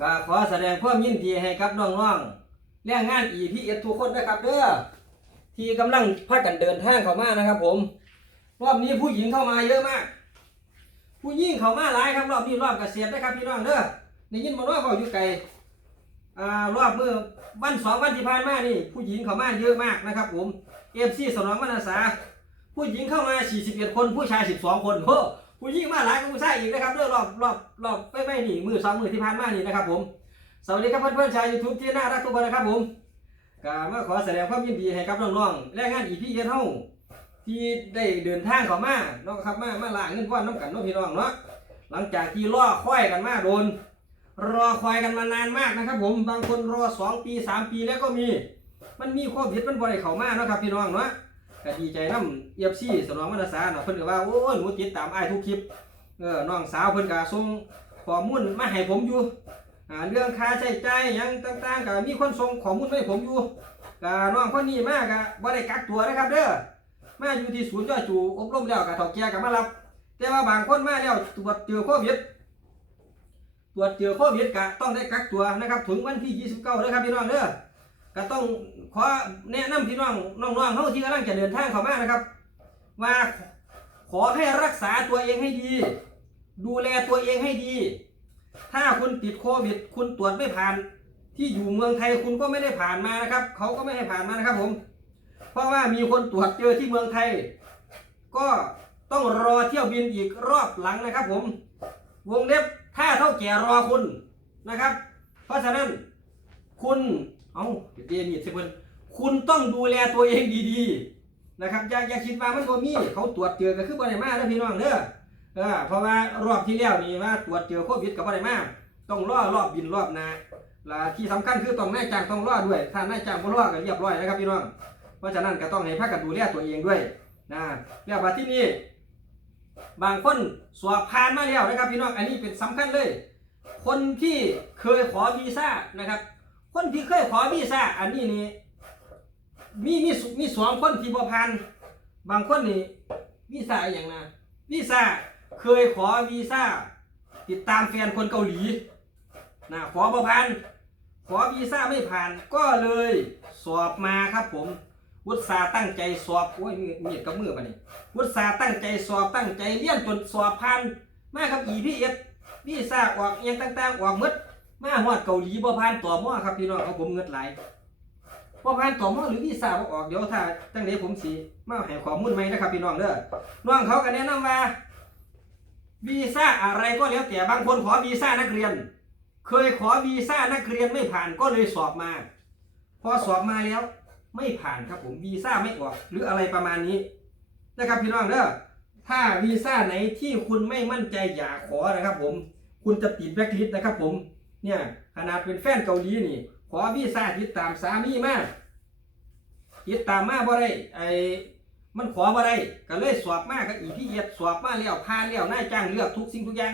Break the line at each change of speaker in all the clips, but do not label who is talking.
ก็ขอแสดงความยินดีให้กับน้องๆแรงงานอีพีเอทุกคนนะครับเด้อที่กำลังพากันเดินทางเข้ามานะครับ ผม รอบนี้ผู้หญิงเข้ามาเยอะมาก ผู้หญิงเข้ามาหลายครับรอบนี้รอบเกษตรนะครับพี่น้องเด้อได้ยินมาว่าเขาอยู่ไกลอ่ารอบเมื่อวันสองวันที่ผ่านมานี่ ผู้หญิงเข้ามาเยอะมากนะครับ ผมเอฟซีสนองมนัสาผู้หญิงเข้ามา 41 คนผู้ชาย 12 คนโอ้ ผู้หญิงมาหลายกว่าผู้ชายอีกนะครับเรื่องรอบรอบรอบไม่ไม่นี่มือสองมือที่ผ่านมานี่นะครับผมสวัสดีครับเพื่อนๆชาวยูทูบที่น่ารักทุกคนนะครับผมก็มาขอแสดงความยินดีให้กับน้องๆแรงงานอีพีเอเท่าที่ได้เดินทางเข้ามาเนาะครับมามาล่าเงินก้อนน้ำกันเนาะพี่น้องเนาะหลังจากที่รอคอยกันมาโดน รอคอยกันมานานมากนะครับผมบางคนรอสองปีสามปีแล้วก็มี มันมีข้อผิดมันบ่ได้เข้ามาเนาะครับพี่น้องเนาะ ก็ดีใจน้ำเอฟซีสนองมนัสาเนาะเพิ่นก็ว่าโอ้ยหนูติดตามไอ้ทุกคลิปเออน้องสาวเพิ่นก็ส่งข้อมูลมาให้ผมอยู่อ่าเรื่องค่าใช้จ่ายหยังต่างๆก็มีคนส่งข้อมูลมาให้ผมอยู่ก็น้องคนนี้มาก็บ่ได้กักตัวนะครับเด้อมาอยู่ที่ศูนย์ย่อยจูอบรมแล้วก็เฒ่าแก่ก็มารับ แต่ว่าบางคนมาแล้วตรวจเจอโควิดตรวจเจอโควิดก็ต้องได้กักตัวนะครับถึงวันที่ 29นะครับพี่น้องเด้อ ก็ต้องขอแนะนำพี่น้องน้องๆเขาที่กำลังจะเดินทางเข้ามานะครับ ว่าขอให้รักษาตัวเองให้ดี ดูแลตัวเองให้ดี ถ้าคุณติดโควิด คุณตรวจไม่ผ่าน ที่อยู่เมืองไทยคุณก็ไม่ได้ผ่านมานะครับเขาก็ไม่ให้ผ่านมานะครับผม เพราะว่ามีคนตรวจเจอที่เมืองไทย ก็ต้องรอเที่ยวบินอีกรอบหลังนะครับผม วงเล็บถ้าเท่าแก่รอคุณนะครับ เพราะฉะนั้นคุณ เอาเดียนี่สิเพิ่นคุณต้องดูแลตัวเองดีๆนะครับอย่าอย่าคิดว่ามันบ่มีเขาตรวจเจอก็คือบ่ได้มาเด้อพี่น้องเด้อเออเพราะว่ารอบที่แล้วนี่ว่าตรวจเจอโควิดก็บ่ได้มาต้องรอรอบบินรอบนาและที่สำคัญคือต้องนายจ้างต้องรอด้วยถ้านายจ้างบ่รอก็เรียบร้อยนะครับพี่น้องเพราะฉะนั้นก็ต้องให้พากันดูแลตัวเองด้วยนะแล้วบัดที่นี้บางคนสอบผ่านมาแล้วนะครับพี่น้องอันนี้เป็นสำคัญเลย คนที่เคยขอวีซ่านะครับ คนที่เคยขอวีซ่าอันนี้นี่มีมีสุมีสองคนที่บ่ผ่านบางคนนี่วีซ่าอย่างนะวีซ่าเคยขอวีซ่าติดตามแฟนคนเกาหลีนะขอบ่ผ่านขอวีซ่าไม่ผ่านก็เลยสอบมาครับผม วุฒิสาห์ตั้งใจสอบโอ้ยมีมีดกับมือปะนี่วุฒิสาห์ตั้งใจสอบตั้งใจเรียนจนสอบผ่านมาครับ EPS วีซ่าออกเอียงต่างๆออกมด มาฮอดเกาหลีบ่ผ่านต่อมอครับพี่น้องของผมเงินไหลายบ่ผ่านต่อมอหรือวีซ่าบ่ออกเดี๋ยวถ้าจังได๋ผมสิมาให้ข้อมูลใหม่นะครับพี่น้องเด้อน้องเขาก็แนะนำว่าวีซ่าอะไรก็แล้วแต่บางคนขอวีซ่านักเรียน เคยขอวีซ่านักเรียนไม่ผ่านก็เลยสอบมา พอสอบมาแล้ว ไม่ผ่านครับผมวีซ่าไม่ออกหรืออะไรประมาณนี้นะครับพี่น้องเด้อถ้าวีซ่าไหนที่คุณไม่มั่นใจอย่าขอนะครับผม คุณจะติดแบล็คลิสต์นะครับผม เนี่ยขนาดเป็นแฟนเกาหลีนี่ ขอวีซ่าติดตามสามีมาติดตามมาบ่ได้ไอ้มันขอบ่ได้ก็เลยสอบมากก็อีพี่เอียดสอบมาแล้วผ่านแล้วนายจ้างเลือกทุกสิ่งทุกอย่าง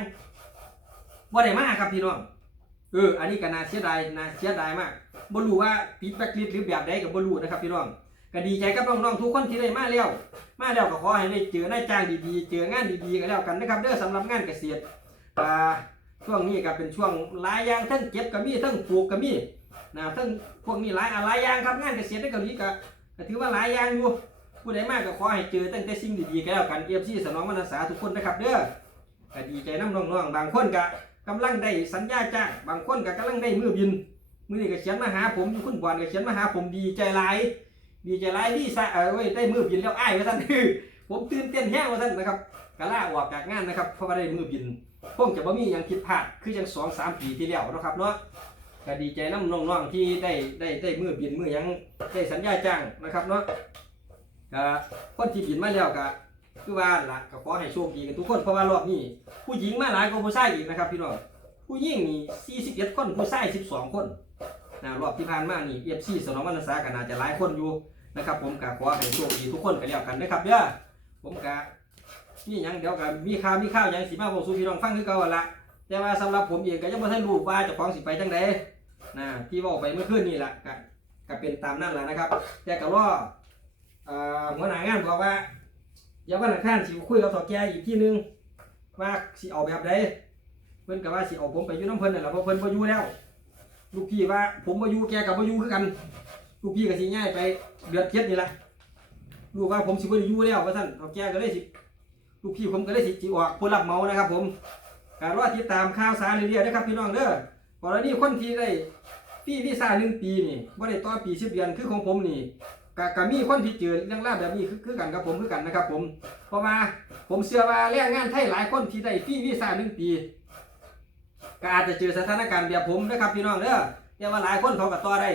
บ่ได้มากครับพี่น้องเอออันนี้ก็น่าเสียดายน่าเสียดายมากบ่รู้ว่าติดแบคลิสหรือแบบใดก็บ่รู้นะครับพี่น้องก็ดีใจกับน้องๆทุกคนที่ได้มาแล้วมาแล้วก็ขอให้ได้เจอนายจ้างดีๆ เจองานดีๆกันแล้วกันนะครับเด้อสำหรับงานเกษตรอ่า ช่วงนี้ก็เป็นช่วงหลายอย่างทั้งเก็บก็มีทั้งปลูกก็มีนะทั้งพวกนี้หลายหลายอย่างครับงานเกษตรในเกาหลีก็ก็ถือว่าหลายอย่างอยู่ผู้ใดมากก็ขอให้เจอตั้งแต่สิ่งดีๆก็แล้วกันเอฟซีสนองมนัสาทุกคนนะครับเด้อก็ดีใจน้ำน้องๆบางคนก็กำลังได้สัญญาจ้างบางคนก็กำลังได้มือบินมือนี่ก็เขียนมาหาผมคุณบอลก็เขียนมาหาผมดีใจหลายดีใจหลายที่ซะเออเว้ยได้มือบินแล้วอ้ายว่าท่านผมตื่นเต้นแห้งว่าท่านนะครับก็ล่าออกจากงานนะครับเพราะว่าได้มือบิน คงจะบ่มีหยังผิดพลาดคือจังสองสามปีที่แล้วนะครับเนาะก็ดีใจน้ำน้องๆที่ได้ได้ได้มือบินมือยังได้สัญญาจ้างนะครับเนาะก็คนที่บินมาแล้วก็คือว่าล่ะก็ขอให้โชคดีกันทุกคนเพราะว่ารอบนี้ ผู้หญิงมาหลายกว่าผู้ชายอีกนะครับพี่น้องผู้หญิงนี่41คนผู้ชาย12 คนนะรอบที่ผ่านมานี่ FC สนองวรรณสาก็น่าจะหลายคนอยู่นะครับ ผมก็ขอให้โชคดีทุกคนกันแล้วกันนะครับเด้อผมก็ นี่หยังเดี๋ยวก็มีข่าวมีข่าวหยังสิมาบอกสู่พี่น้องฟังคือเก่าหั่นละแต่ว่าสำหรับผมเองก็ยังบ่ทันรู้ว่าเจ้าของสิไปจังไดนะที่เว้าไปเมื่อคืนนี่แหละก็ก็เป็นตามนั้นแหละนะครับ แต่ก็รอเอ่อหัวหน้างานบอกว่าเดี๋ยววันอังคารสิคุยกับสอแกอีกทีนึงว่าสิเอาแบบใดเพิ่นก็ว่าสิเอาผมไปอยู่น้ำเพิ่นนั่นแหละเพราะเพิ่นบ่อยู่แล้ว ลูกพี่ว่าผมบ่อยู่แกก็บ่อยู่คือกันลูกพี่ก็สิย้ายไปเดือนเจ็ดนี่ล่ะลูกว่าผมสิบ่ได้อยู่แล้วว่าซั่นเอาแกก็เลยสิ ลูกพี่ผมก็เลยสิสิออกผู้รับเหมานะครับ ผมก็รอติดตามข่าวสารเรื่อยๆนะครับพี่น้องเด้อกรณีคนที่ได้พี่วีซ่าหนึ่งปีนี่บ่ได้ต่อปี10เดือนคือของผมนี่ก็ก็มีคนที่เจอเรื่องราวแบบนี้คือคือกันกับผมคือกันนะครับ ผมเพราะว่าผมเชื่อว่าแรงงานไทยหลายคนที่ได้ฟรีวีซ่าหนึ่งปีก็อาจจะเจอสถานการณ์แบบผมนะครับพี่น้องเด้อแต่ว่าหลายคนเขาก็ต่อได้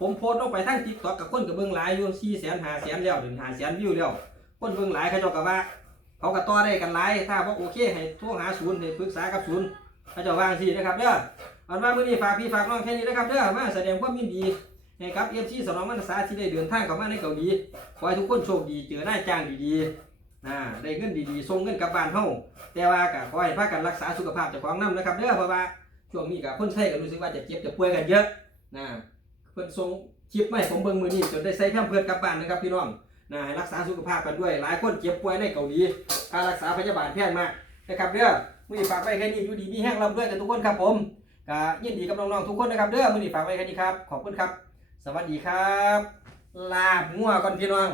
ผมโพสต์ลงไปทั้งติ๊กต็อกกับคนกับเบิ่งหลายอยู่สี่แสนหาแสนแล้วถึงหาแสนวิวแล้วคนเบิ่งหลายเขาเจ้าก็ว่า เขาก็ต่อได้กันหลายถ้าว่าโอเคให้โทรหาศูนย์ให้ปรึกษากับศูนย์เขาเจ้าวางสินะครับเด้ออันว่ามื้อนี้ฝากพี่ฝากน้องแค่นี้นะครับเด้อมาแสดงความยินดีให้กับ FC สนองมันษาที่ได้เดินทางเข้ามาในเกาหลีขอให้ทุกคนโชคดีเจอหน้าจ้างดีๆอ่าได้เงินดีๆส่งเงินกลับบ้านเฮาแต่ว่าก็ขอให้พากันรักษาสุขภาพเจ้าของนำนะครับเด้อเพราะว่าช่วงนี้ก็คนไทยก็รู้สึกว่าจะเจ็บจะป่วยกันเยอะนะเพิ่นส่งคลิปมาให้ผมเบิ่งมื้อนี้จนได้ใส่แพมเพิร์สกลับบ้านนะครับพี่น้อง นะรักษาสุขภาพกันด้วย หลายคนเจ็บป่วยในเกาหลีค่ารักษาพยาบาลแพงมากนะครับเด้อมื้อนี้ฝากไว้แค่นี้อยู่ดีมีแห้งร่ำรวยกันทุกคนครับผมก็ยินดีกับน้องๆทุกคนนะครับเด้อมื้อนี้ฝากไว้แค่นี้ครับ ขอบคุณครับ สวัสดีครับ ลาบงัวก่อนพี่น้อง